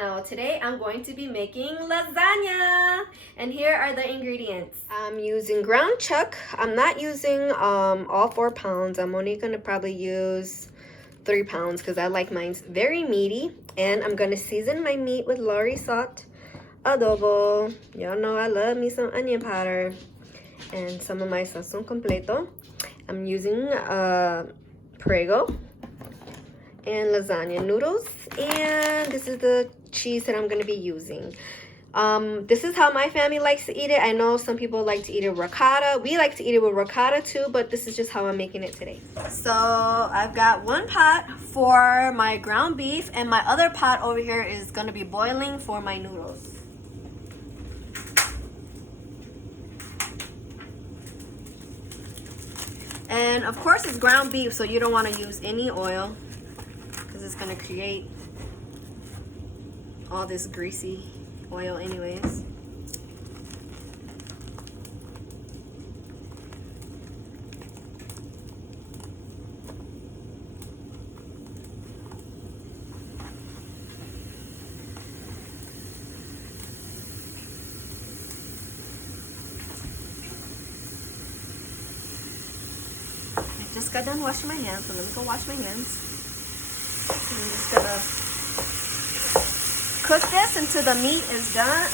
channel. Today I'm going to be making lasagna and here are the ingredients. I'm using ground chuck. I'm not using all 4 pounds. I'm only going to probably use 3 pounds because I like mine very meaty. And I'm going to season my meat with Lori salt, adobo. Y'all know I love me some onion powder and some of my sazon completo. I'm using Prego and lasagna noodles, and this is the cheese that I'm going to be using. This is how my family likes to eat it. I know some people like to eat it with ricotta. We like to eat it with ricotta too, but this is just how I'm making it today. So I've got 1 pot for my ground beef, and my other pot over here is going to be boiling for my noodles. And of course it's ground beef, so you don't want to use any oil, it's going to create all this greasy oil anyways. I just got done washing my hands, so let me go wash my hands. I'm just gonna cook this until the meat is done.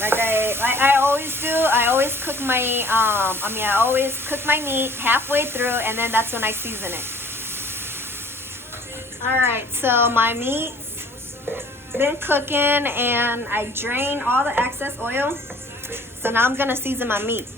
Like I always do. I always cook my I always cook my meat halfway through, and then that's when I season it. All right, so my meat's been cooking, and I drain all the excess oil. So now I'm gonna season my meat.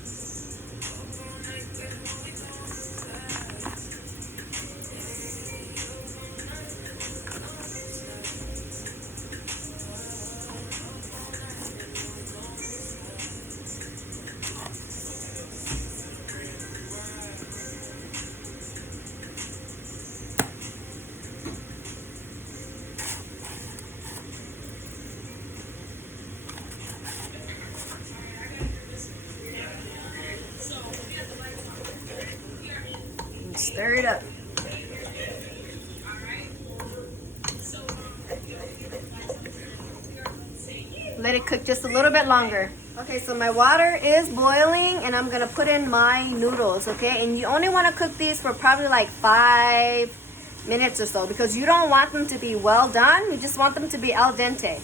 Stir it up. Let it cook just a little bit longer. Okay, so my water is boiling, and I'm gonna put in my noodles, okay? And you only wanna cook these for probably like 5 minutes or so, because you don't want them to be well done. You just want them to be al dente.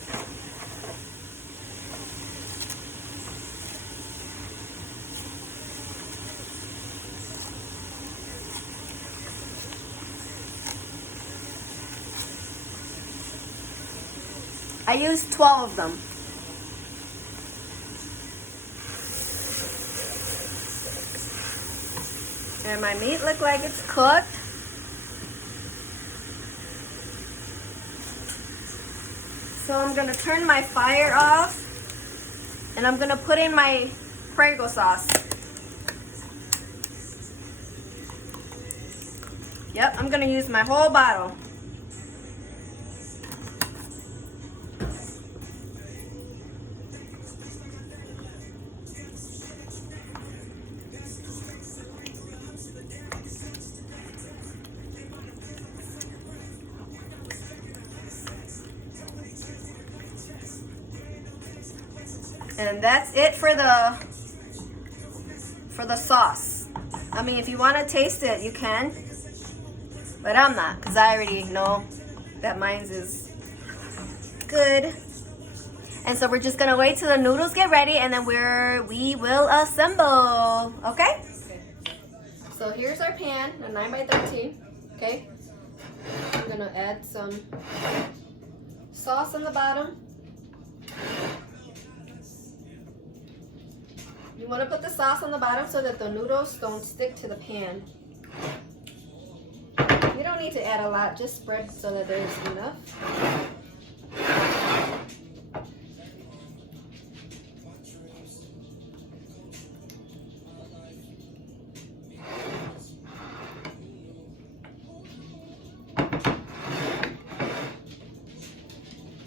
I used 12 of them. And my meat look like it's cooked. So I'm gonna turn my fire off, and I'm gonna put in my Prego sauce. Yep, I'm gonna use my whole bottle. And that's it for the sauce. I mean, if you want to taste it, you can. But I'm not, because I already know that mine's is good. And so we're just going to wait till the noodles get ready, and then we will assemble. Okay? So here's our pan, a 9x13. Okay? I'm going to add some sauce on the bottom. You want to put the sauce on the bottom so that the noodles don't stick to the pan. You don't need to add a lot, just spread so that there's enough.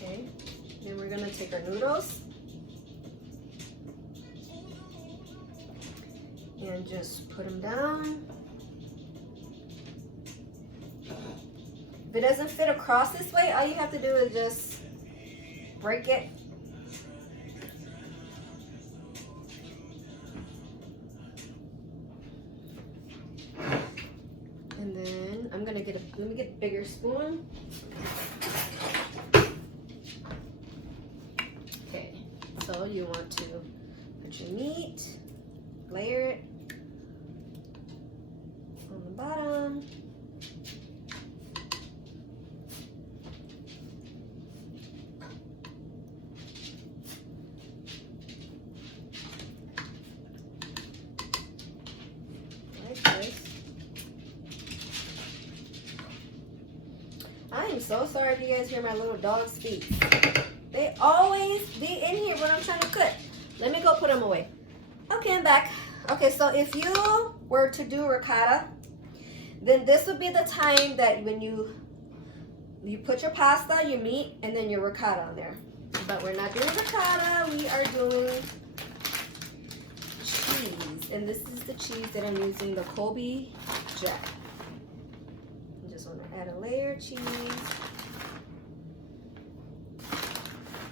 Okay, then we're going to take our noodles and just put them down. If it doesn't fit across this way, all you have to do is just break it. And then I'm gonna let me get a bigger spoon. Okay, so you want to put your meat, layer it on the bottom. I am so sorry if you guys hear my little dog speak. They always be in here when I'm trying to cook. Let me go put them away. Okay, I'm back. Okay, so if you were to do ricotta, then this would be the time that when you put your pasta, your meat, and then your ricotta on there. But we're not doing ricotta. We are doing cheese. And this is the cheese that I'm using, the Kobe Jack. Just want to add a layer of cheese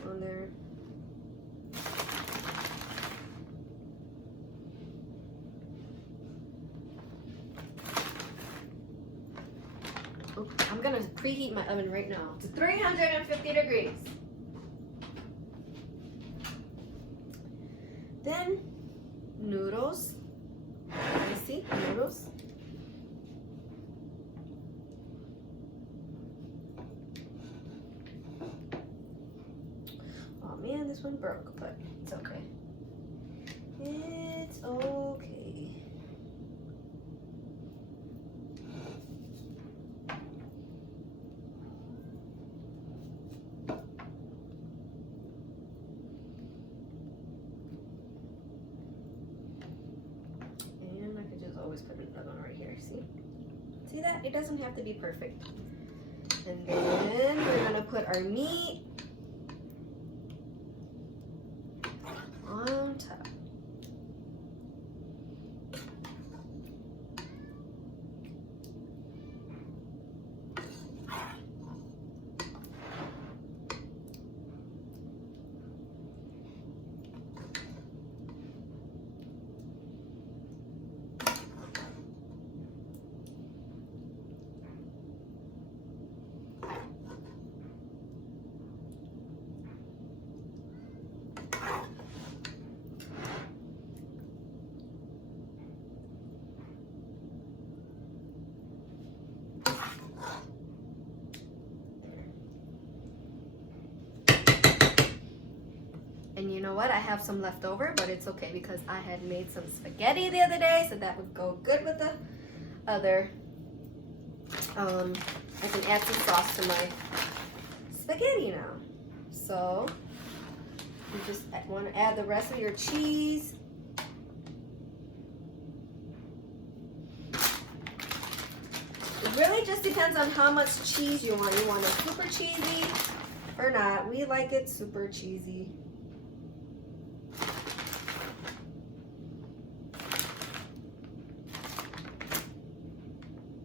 on there. Oh, I'm gonna preheat my oven right now to 350 degrees. Then noodles. You see noodles? Man, this one broke, but it's okay. It's okay. And I could just always put another one right here, see? See that? It doesn't have to be perfect. And then we're gonna put our meat on top. And you know what? I have some left over, but it's okay because I had made some spaghetti the other day, so that would go good with the other. I can add some sauce to my spaghetti now. So you just want to add the rest of your cheese. It really just depends on how much cheese you want. You want it super cheesy or not. We like it super cheesy.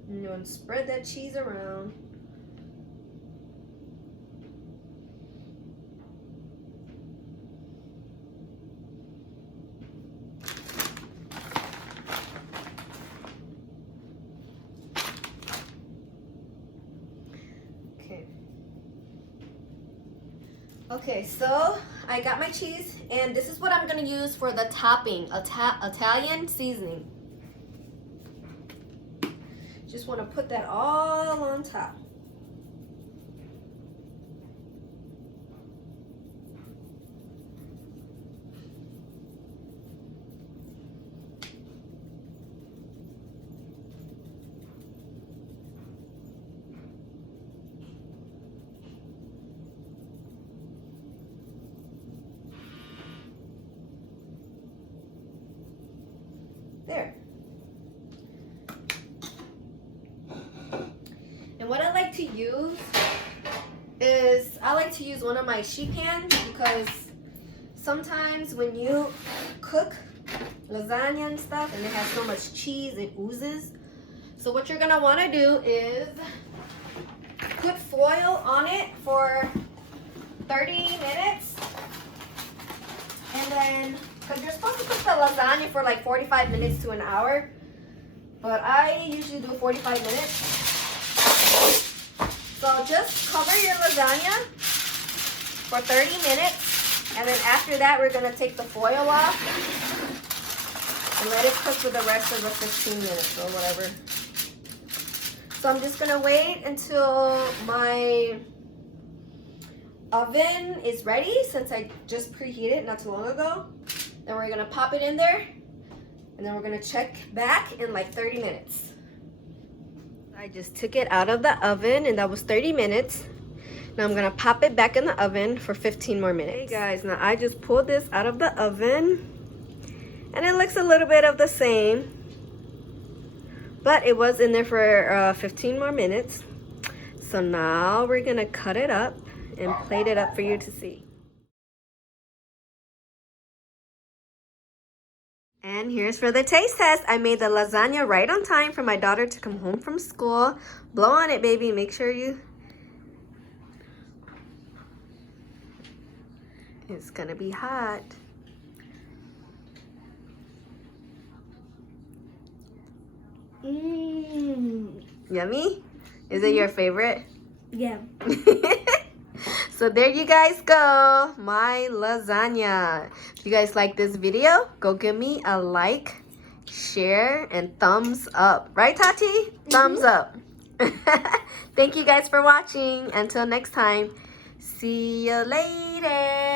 And you want to spread that cheese around. Okay, so I got my cheese, and this is what I'm gonna use for the topping, Italian seasoning. Just want to put that all on top. There. And what I like to use is, I like to use one of my sheet pans because sometimes when you cook lasagna and stuff and it has so much cheese, it oozes. So what you're gonna wanna do is put foil on it for 30 minutes. And then, because you're supposed to cook the lasagna for like 45 minutes to an hour. But I usually do 45 minutes. So just cover your lasagna for 30 minutes. And then after that, we're going to take the foil off and let it cook for the rest of the 15 minutes or whatever. So I'm just going to wait until my oven is ready, since I just preheated not too long ago. Then we're going to pop it in there. And then we're going to check back in like 30 minutes. I just took it out of the oven, and that was 30 minutes. Now I'm gonna pop it back in the oven for 15 more minutes. Hey guys, now I just pulled this out of the oven, and it looks a little bit of the same, but it was in there for 15 more minutes. So now we're gonna cut it up and plate it up for you to see. And here's for the taste test. I made the lasagna right on time for my daughter to come home from school. Blow on it, baby. Make sure you... It's gonna be hot. Yummy? Is it your favorite? Yeah. So there you guys go, my lasagna. If you guys like this video, go give me a like, share, and thumbs up. Right, Tati? Thumbs up. Thank you guys for watching. Until next time, see you later.